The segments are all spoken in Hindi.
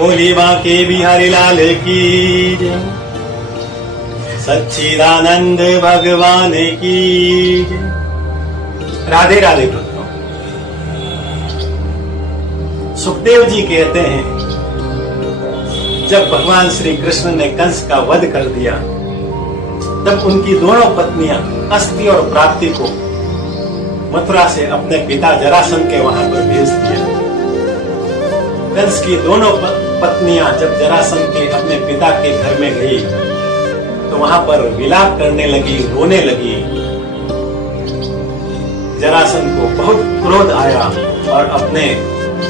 बोली बांके बिहारी लाल की जय, सच्चिदानंद भगवान की जय। राधे राधे भक्तों। सुखदेव जी कहते हैं, जब भगवान श्री कृष्ण ने कंस का वध कर दिया, तब उनकी दोनों पत्नियां अस्थि और प्राप्ति को मथुरा से अपने पिता जरासंध के वहां पर भेज दिया। कंस की दोनों पत्नियां जब जरासंध के अपने पिता के घर में गई तो वहां पर विलाप करने लगी, रोने लगी। जरासंध को बहुत क्रोध आया और अपने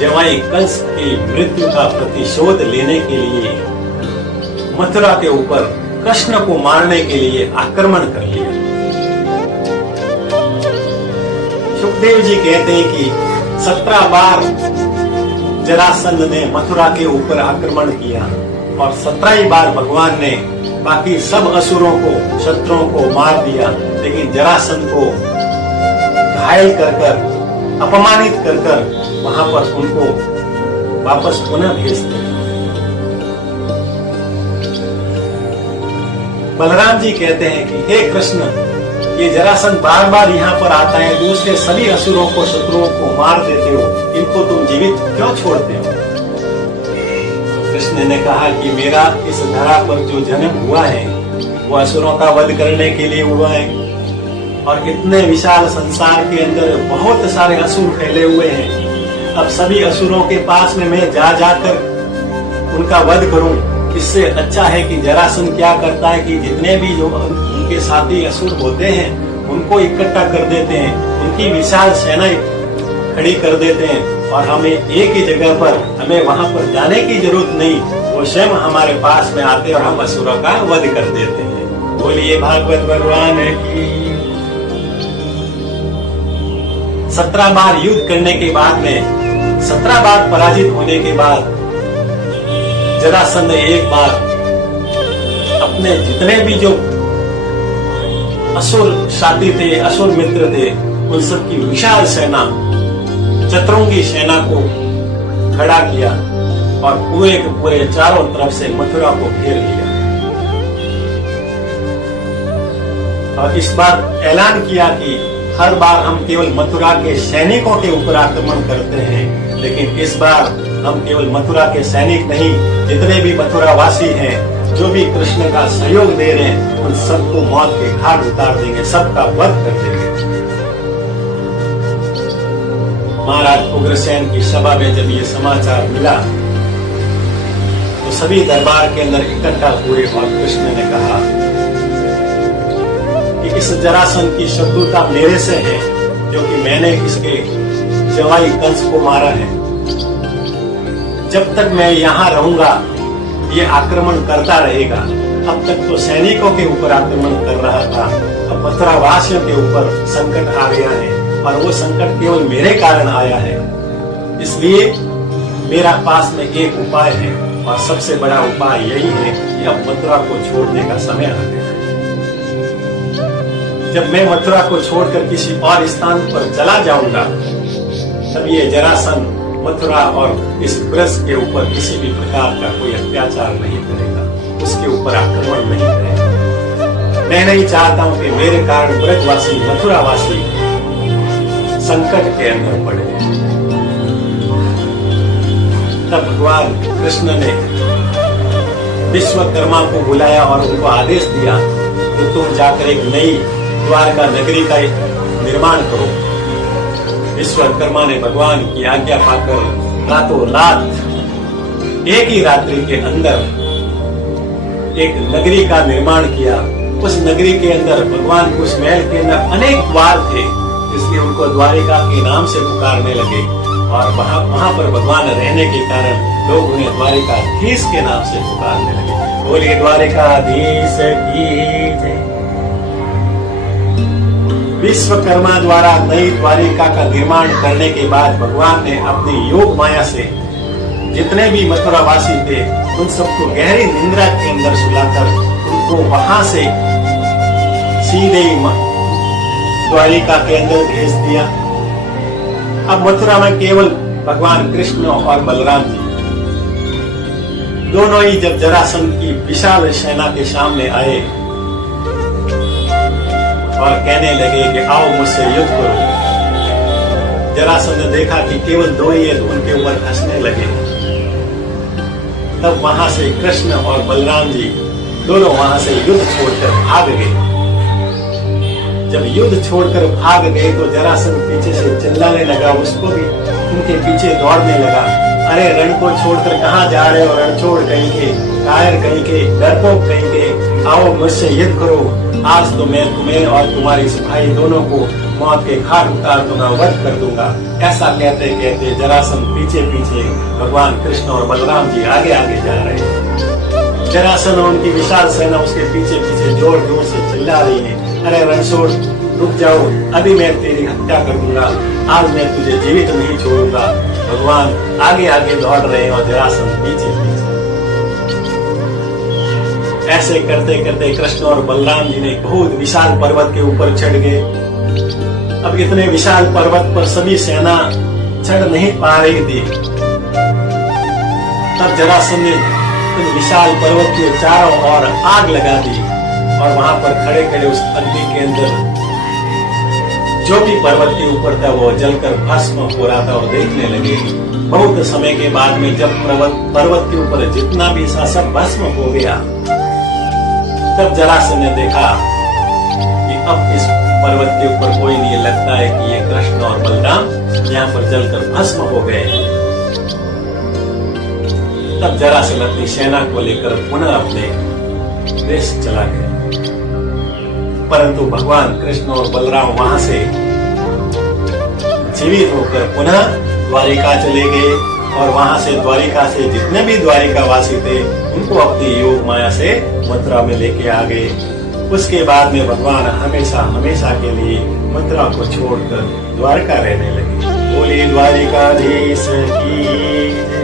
जवाई कंस की मृत्यु का प्रतिशोध लेने के लिए मथुरा के ऊपर कृष्ण को मारने के लिए आक्रमण कर लिया। सुखदेव जी कहते हैं कि 17 बार जरासंध ने मथुरा के ऊपर आक्रमण किया और 17 बार भगवान ने बाकी सब असुरों को, शत्रुओं को मार दिया, लेकिन जरासंध को घायल कर कर, अपमानित कर कर वहां पर उनको वापस पुनः भेज दिया। बलराम जी कहते हैं कि हे कृष्ण, ये जरासंध बार बार यहाँ पर आता है, दूसरे सभी असुरों को, शत्रुओं को मार देते हो, इनको तुम जीवित क्यों छोड़ते हो? तो कृष्ण ने कहा कि मेरा इस धरा पर जो जन्म हुआ है वो असुरों का वध करने के लिए हुआ है, और इतने विशाल संसार के अंदर बहुत सारे असुर फैले हुए हैं। अब सभी असुरों के पास में मैं जा जाकर उनका वध करूं, इससे अच्छा है कि जरासंध क्या करता है कि जितने भी जो उनके साथी असुर होते हैं उनको इकट्ठा कर देते हैं, उनकी विशाल सेना खड़ी कर देते हैं और हमें एक ही जगह पर, हमें वहां पर जाने की जरूरत नहीं, वो स्वयं हमारे पास में आते और हम असुरों का वध कर देते हैं। बोलिए भागवत भगवान की। 17 बार युद्ध करने के बाद में, 17 बार पराजित होने के बाद जरासंध ने एक बार अपने जितने भी जो असुर साथी थे, असुर मित्र थे, उन सब की विशाल सेना, चतुरंगी सेना को खड़ा किया और पूरे के पूरे चारों तरफ से मथुरा को घेर लिया। और इस बार ऐलान किया कि हर बार हम केवल मथुरा के सैनिकों के ऊपर आक्रमण करते हैं, लेकिन इस बार हम केवल मथुरा के सैनिक नहीं, जितने भी मथुरा वासी हैं, जो भी कृष्ण का सहयोग दे रहे हैं, उन सबको मौत के घाट उतार देंगे, सबका वध कर देंगे। महाराज उग्रसेन की सभा में जब ये समाचार मिला तो सभी दरबार के अंदर इकट्ठा हुए और कृष्ण ने कहा कि इस जरासंध की शत्रुता मेरे से है, क्योंकि मैंने इसके जवाई कंस को मारा है। जब तक मैं यहाँ रहूंगा ये आक्रमण करता रहेगा। अब तक तो सैनिकों के ऊपर आक्रमण कर रहा था, अब मथुरा वासियों के ऊपर संकट आ गया है और वो संकट केवल मेरे कारण आया है। इसलिए मेरा पास में एक उपाय है और सबसे बड़ा उपाय यही है कि अब मथुरा को छोड़ने का समय आ गया है। जब मैं मथुरा को छोड़कर किसी और स्थान पर चला जाऊंगा, तब ये जरासंध मथुरा और इस ब्रज के ऊपर किसी भी प्रकार का कोई अत्याचार नहीं करेगा, उसके ऊपर आक्रमण नहीं करेगा। मैं नहीं चाहता हूं कि मेरे कारण ब्रजवासी, मथुरावासी संकट के अंदर पड़े। तब भगवान कृष्ण ने विश्वकर्मा को बुलाया और उनको आदेश दिया कि तुम जाकर एक नई द्वारका नगरी का निर्माण करो। विश्वकर्मा ने भगवान की आज्ञा पाकर रातों रात एक ही रात्रि के अंदर एक नगरी का निर्माण किया। उस नगरी के अंदर भगवान, उस महल के अंदर अनेक द्वार थे, इसलिए उनको द्वारिका के नाम से पुकारने लगे और वहां पर भगवान रहने के कारण लोग उन्हें द्वारिकाधीश के नाम से पुकारने लगे। बोलिए द्वारिकाधीश की जय। विश्वकर्मा द्वारा नई द्वारिका का निर्माण करने के बाद भगवान ने अपनी योग माया से जितने भी मथुरा वासी थे उन सबको गहरी निंद्रा के अंदर सुलाकर उनको वहां से सीधे द्वारिका के अंदर भेज दिया। अब मथुरा में केवल भगवान कृष्ण और बलराम जी, दोनों ही जब जरासंध की विशाल सेना के सामने आए और कहने लगे कि आओ मुझसे युद्ध करो। जरासंध ने देखा कि केवल दो ही है तो उनके ऊपर हंसने लगे। तब वहां से कृष्ण और बलराम जी दोनों वहां से युद्ध छोड़कर भाग गए। जब युद्ध छोड़कर भाग गए तो जरासंध पीछे से चिल्लाने लगा, उसको भी उनके पीछे दौड़ने लगा। अरे रण को छोड़कर कहाँ जा रहे हो, रणछोड़ कहीं के, कायर कहीं के, डरपोक कहीं के, आओ मुझसे युद्ध करो। आज तो मैं तुम्हें और तुम्हारे सिपाही दोनों को मौत के घाट उतार दूंगा, वध कर दूंगा। ऐसा कहते कहते जरासंध पीछे पीछे, भगवान कृष्ण और बलराम जी आगे आगे जा रहे हैं। जरासंध और उनकी विशाल सेना उसके पीछे पीछे जोर जोर से चिल्ला रही है, अरे रणछोड़ रुक जाओ, अभी मैं तेरी हत्या कर दूंगा, आज मैं तुझे जीवित नहीं छोड़ूंगा। भगवान आगे आगे दौड़ रहे हैं और जरासंध पीछे पीछे। ऐसे करते करते कृष्ण और बलराम जी ने बहुत विशाल पर्वत के ऊपर चढ़ गए। अब इतने विशाल पर्वत पर सभी सेना चढ़ नहीं पा रही थी। तब जरासंध ने उस विशाल पर्वत के चारों ओर आग लगा दी और वहां पर खड़े खड़े उस अग्नि के अंदर जो भी पर्वत के ऊपर था वो जलकर भस्म हो रहा था और देखने लगे। बहुत समय के बाद में जब पर्वत के ऊपर जितना भी था सब भस्म हो गया, तब जरासंध ने देखा कि अब इस पर्वत के ऊपर कोई नहीं, लगता है कि ये कृष्ण और बलराम यहाँ पर जलकर भस्म हो गए। तब जरासंध अपनी सेना को लेकर पुनः अपने देश चला गया। परंतु भगवान कृष्ण और बलराम वहां से जीवित होकर पुनः द्वारिका चले गए और वहां से द्वारिका से जितने भी द्वारिका वासी थे उनको अपनी योग माया से मथुरा में लेके आ गए। उसके बाद में भगवान हमेशा हमेशा के लिए मथुरा को छोड़कर द्वारका रहने लगे। बोले द्वारिकाधीश की।